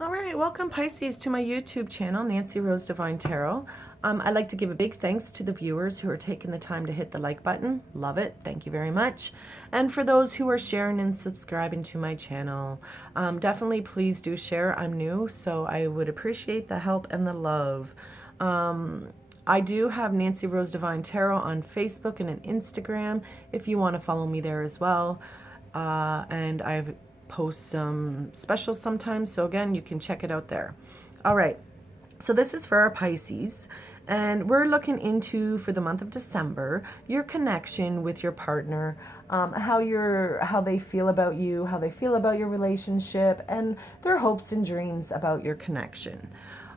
All right, welcome Pisces to my YouTube channel, Nancyrosedivinetarot. I'd like to give a big thanks to the viewers who are taking the time to hit the like button. Love it. Thank you very much. And for those who are sharing and subscribing to my channel, definitely please do share. I'm new, so I would appreciate the help and the love. I do have Nancy Rose Divine Tarot on Facebook and an Instagram if you want to follow me there as well. And I've post some specials sometimes, so again, you can check it out there. All right, so this is for our Pisces, and we're looking into, for the month of December, your connection with your partner, how they feel about you, how they feel about your relationship, and their hopes and dreams about your connection.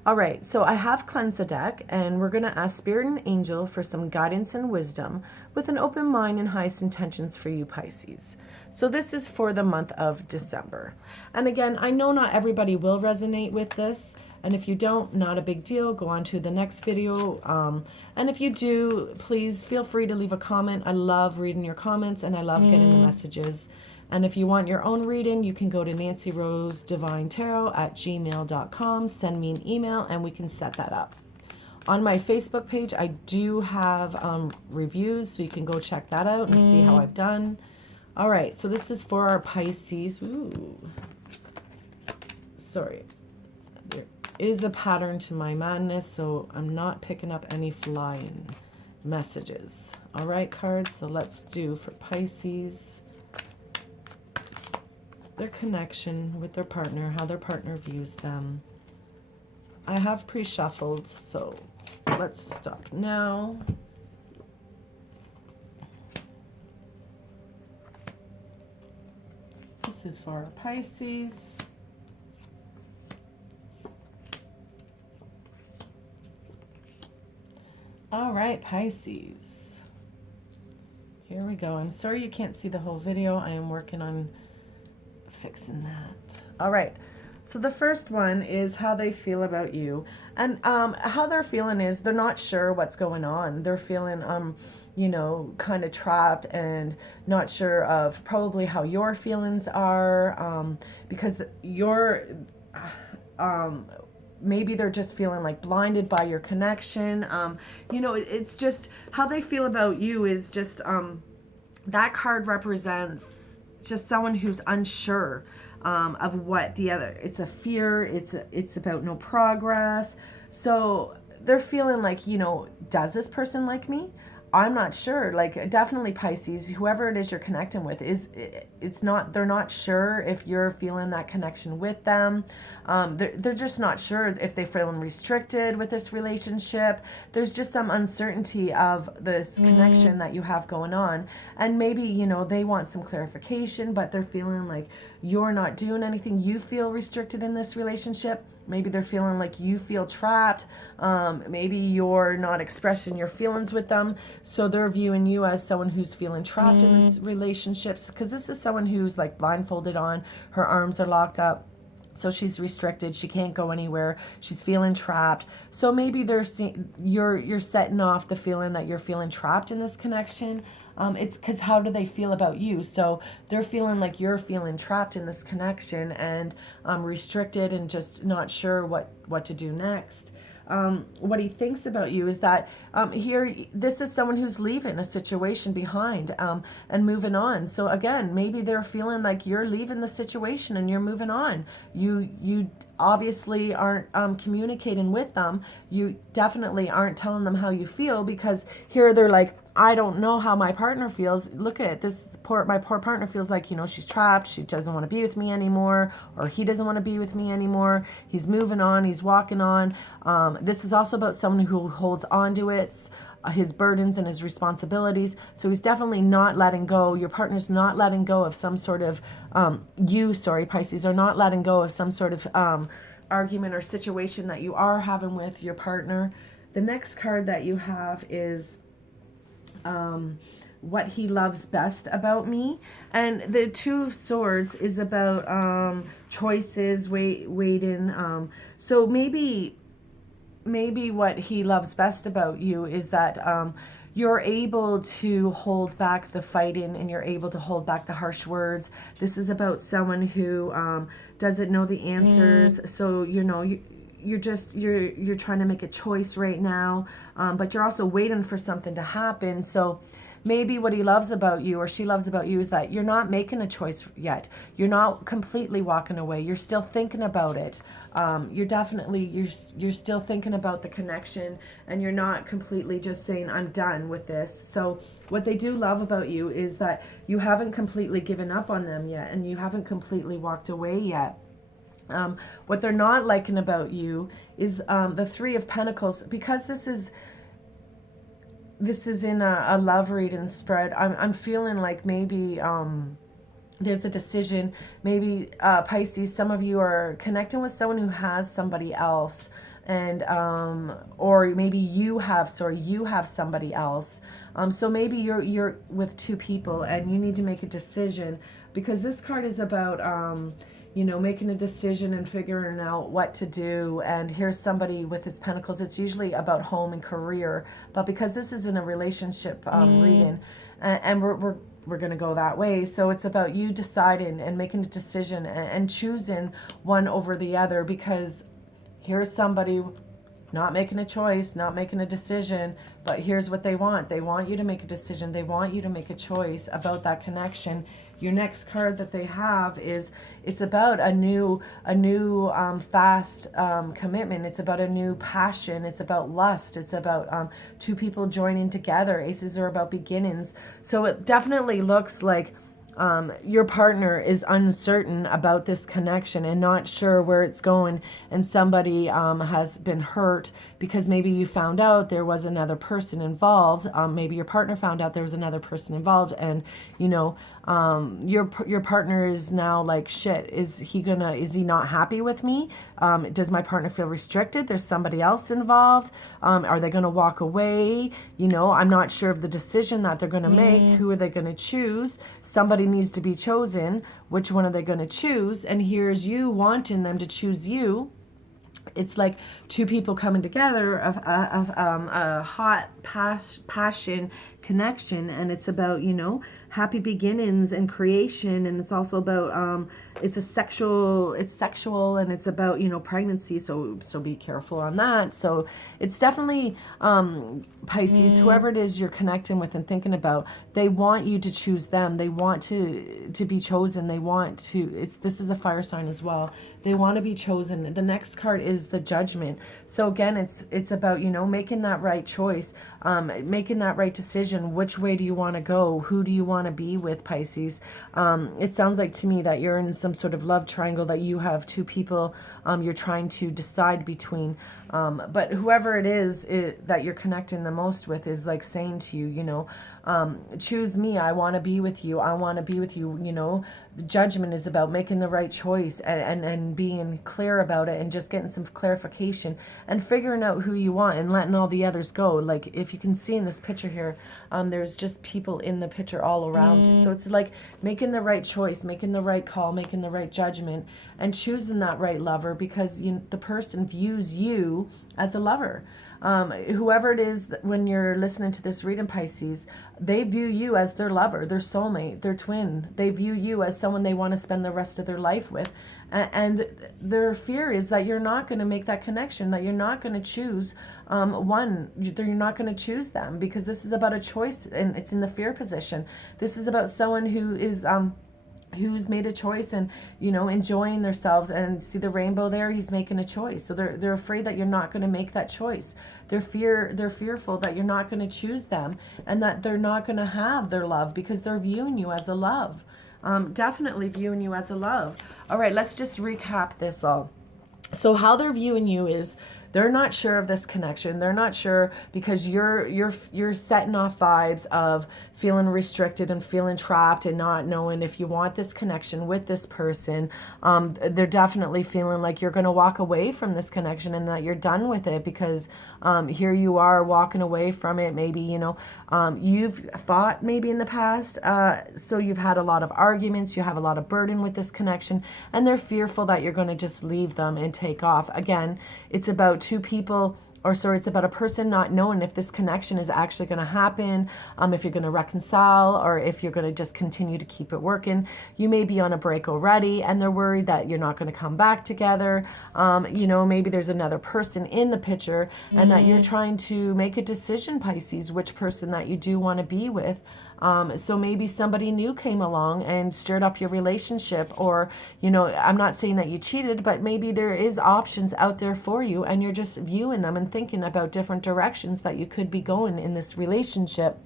All right, so I have cleansed the deck, and we're going to ask Spirit and Angel for some guidance and wisdom with an open mind and highest intentions for you, Pisces. So this is for the month of December. And again, I know not everybody will resonate with this, and if you don't, not a big deal. Go on to the next video. And if you do, please feel free to leave a comment. I love reading your comments, and I love getting the messages. And if you want your own reading, you can go to nancyrosedivinetarot@gmail.com, send me an email, and we can set that up. On my Facebook page, I do have reviews, so you can go check that out and see how I've done. All right, so this is for our Pisces. Ooh. Sorry. There is a pattern to my madness, so I'm not picking up any flying messages. All right, cards, so let's do for Pisces their connection with their partner, how their partner views them. I have pre-shuffled, so let's stop now. This is for our Pisces. All right, Pisces. Here we go. I'm sorry you can't see the whole video. I am working on fixing that. All right, so the first one is how they feel about you, and how they're feeling is they're not sure what's going on. They're feeling you know, kind of trapped and not sure of probably how your feelings are, because you're maybe they're just feeling like blinded by your connection. You know, it's just how they feel about you is just that card represents just someone who's unsure of what the other, it's a fear, it's about no progress. So they're feeling like, you know, does this person like me? I'm not sure. Like, definitely Pisces, whoever it is you're connecting with, they're not sure if you're feeling that connection with them. They're just not sure if they're feeling restricted with this relationship. There's just some uncertainty of this connection that you have going on. And maybe, you know, they want some clarification, but they're feeling like you're not doing anything. You feel restricted in this relationship. Maybe they're feeling like you feel trapped. Maybe you're not expressing your feelings with them. So they're viewing you as someone who's feeling trapped in this relationship. Because this is someone who's like blindfolded on. Her arms are locked up. So she's restricted. She can't go anywhere. She's feeling trapped. So maybe you're setting off the feeling that you're feeling trapped in this connection. It's because how do they feel about you? So they're feeling like you're feeling trapped in this connection and restricted and just not sure what to do next. What he thinks about you is that this is someone who's leaving a situation behind and moving on. So again, maybe they're feeling like you're leaving the situation and you're moving on. You obviously aren't communicating with them. You definitely aren't telling them how you feel, because here they're like, I don't know how my partner feels. Look at this, my poor partner feels like, you know, she's trapped. She doesn't want to be with me anymore, or he doesn't want to be with me anymore. He's moving on. He's walking on. This is also about someone who holds on to his burdens and his responsibilities. So he's definitely not letting go. Your partner's not letting go of some sort of, Pisces, are not letting go of some sort of argument or situation that you are having with your partner. The next card that you have is what he loves best about me. And the Two of Swords is about choices, waiting. So maybe what he loves best about you is that you're able to hold back the fighting, and you're able to hold back the harsh words. This is about someone who doesn't know the answers. So, you know, you're trying to make a choice right now, but you're also waiting for something to happen. So maybe what he loves about you, or she loves about you, is that you're not making a choice yet. You're not completely walking away. You're still thinking about it. You're still thinking about the connection, and you're not completely just saying, I'm done with this. So what they do love about you is that you haven't completely given up on them yet, and you haven't completely walked away yet. What they're not liking about you is the Three of Pentacles, because this is in a love reading spread. I'm feeling like maybe there's a decision. Maybe Pisces, some of you are connecting with someone who has somebody else, and or maybe you have somebody else. So maybe you're with two people and you need to make a decision, because this card is about you know, making a decision and figuring out what to do. And here's somebody with his pentacles. It's usually about home and career, but because this isn't a relationship reading, and we're going to go that way. So it's about you deciding and making a decision and choosing one over the other, because here's somebody not making a choice, not making a decision, but here's what they want. They want you to make a decision. They want you to make a choice about that connection. Your next card that they have is, it's about a new fast commitment. It's about a new passion. It's about lust. It's about two people joining together. Aces are about beginnings. So it definitely looks like your partner is uncertain about this connection and not sure where it's going, and somebody has been hurt because maybe you found out there was another person involved. Maybe your partner found out there was another person involved, and you know, your partner is now like, shit, is he not happy with me? Does my partner feel restricted? There's somebody else involved. Are they gonna walk away? You know, I'm not sure of the decision that they're gonna make. Who are they gonna choose? Somebody needs to be chosen. Which one are they going to choose? And here's you wanting them to choose you. It's like two people coming together, a hot passion connection, and it's about, you know, happy beginnings and creation, and it's also about it's sexual, and it's about, you know, pregnancy, so be careful on that. So it's definitely Pisces, whoever it is you're connecting with and thinking about, they want you to choose them. They want to be chosen. They want to, this is a fire sign as well. They want to be chosen. The next card is the Judgment. So again, it's about, you know, making that right choice, making that right decision. Which way do you want to go? Who do you want to be with, Pisces? It sounds like to me that you're in some sort of love triangle, that you have two people you're trying to decide between. But whoever it is that you're connecting the most with is like saying to you, you know, choose me. I want to be with you. I want to be with you. You know, the Judgment is about making the right choice and being clear about it, and just getting some clarification and figuring out who you want and letting all the others go. Like if you can see in this picture here, there's just people in the picture all around you. So it's like making the right choice, making the right call, making the right judgment, and choosing that right lover, because the person views you as a lover. Whoever it is, when you're listening to this reading, Pisces, they view you as their lover, their soulmate, their twin. They view you as someone they want to spend the rest of their life with. And their fear is that you're not going to make that connection, that you're not going to choose one. You're not going to choose them, because this is about a choice, and it's in the fear position. This is about someone who is who's made a choice and, you know, enjoying themselves, and see the rainbow there. He's making a choice. So they're afraid that you're not going to make that choice. They're fearful that you're not going to choose them, and that they're not going to have their love, because they're viewing you as a love. Definitely viewing you as a love. All right, let's just recap this all. So how they're viewing you is, they're not sure of this connection. They're not sure because you're setting off vibes of feeling restricted and feeling trapped and not knowing if you want this connection with this person. They're definitely feeling like you're going to walk away from this connection and that you're done with it, because here you are walking away from it. Maybe, you know, you've fought maybe in the past. So you've had a lot of arguments. You have a lot of burden with this connection, and they're fearful that you're going to just leave them and take off. Again, it's about two people it's about a person not knowing if this connection is actually going to happen, if you're going to reconcile, or if you're going to just continue to keep it working. You may be on a break already, and they're worried that you're not going to come back together. Maybe there's another person in the picture, and that you're trying to make a decision, Pisces, which person that you do want to be with. So maybe somebody new came along and stirred up your relationship, or, I'm not saying that you cheated, but maybe there is options out there for you, and you're just viewing them and thinking about different directions that you could be going in this relationship.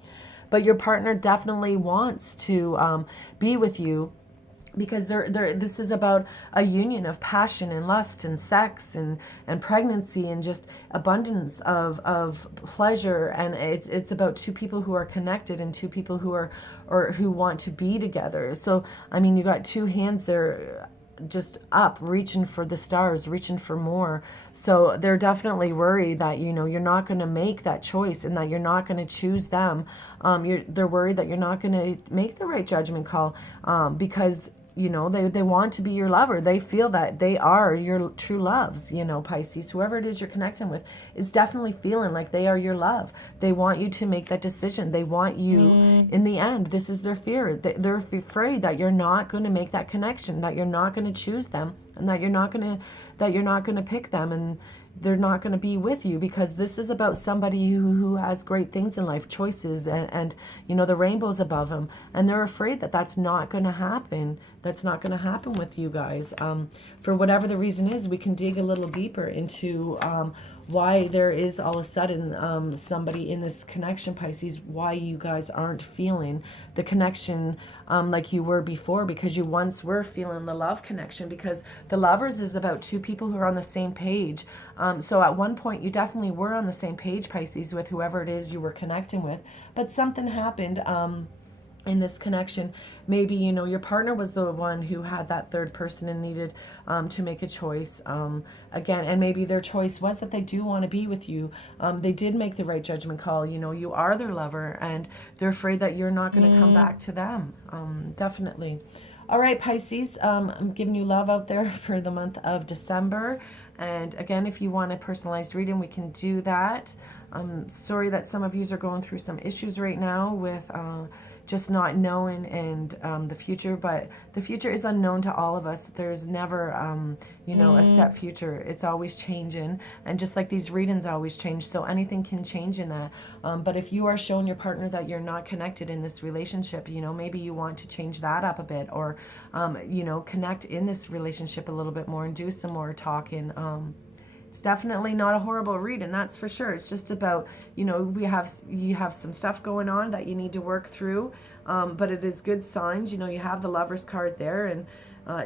But your partner definitely wants to be with you, because this is about a union of passion and lust and sex and pregnancy and just abundance of pleasure. And it's about two people who are connected and two people who are, or who want to be together. So, I mean, you got two hands there just up, reaching for the stars, reaching for more. So they're definitely worried that, you're not going to make that choice, and that you're not going to choose them. They're worried that you're not going to make the right judgment call, because they want to be your lover. They feel that they are your true loves, Pisces. Whoever it is you're connecting with is definitely feeling like they are your love. They want you to make that decision. They want you in the end. This is their fear. They're afraid that you're not going to make that connection, that you're not going to choose them, and that you're not going to pick them, and they're not going to be with you, because this is about somebody who has great things in life, choices, and the rainbow's above them, and they're afraid that that's not going to happen. That's not going to happen with you guys. For whatever the reason is, we can dig a little deeper into why there is all of a sudden somebody in this connection, Pisces, why you guys aren't feeling the connection like you were before, because you once were feeling the love connection, because the lovers is about two people who are on the same page. So at one point you definitely were on the same page, Pisces, with whoever it is you were connecting with, but something happened in this connection. Maybe, your partner was the one who had that third person and needed to make a choice again. And maybe their choice was that they do want to be with you. They did make the right judgment call. You are their lover, and they're afraid that you're not going to come back to them. Definitely. All right, Pisces, I'm giving you love out there for the month of December. And again, if you want a personalized reading, we can do that. I'm sorry that some of you are going through some issues right now with just not knowing and the future, but the future is unknown to all of us. There's never, a set future. It's always changing, and just like these readings always change, so anything can change in that. But if you are showing your partner that you're not connected in this relationship, maybe you want to change that up a bit, or, connect in this relationship a little bit more and do some more talking. It's definitely not a horrible reading, that's for sure. It's just about, you have some stuff going on that you need to work through, but it is good signs. You have the Lover's card there, and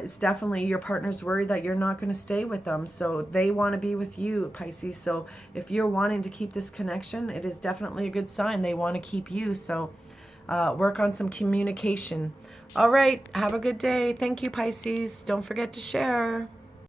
it's definitely your partner's worried that you're not going to stay with them, so they want to be with you, Pisces. So if you're wanting to keep this connection, it is definitely a good sign. They want to keep you, so work on some communication. All right, have a good day. Thank you, Pisces. Don't forget to share.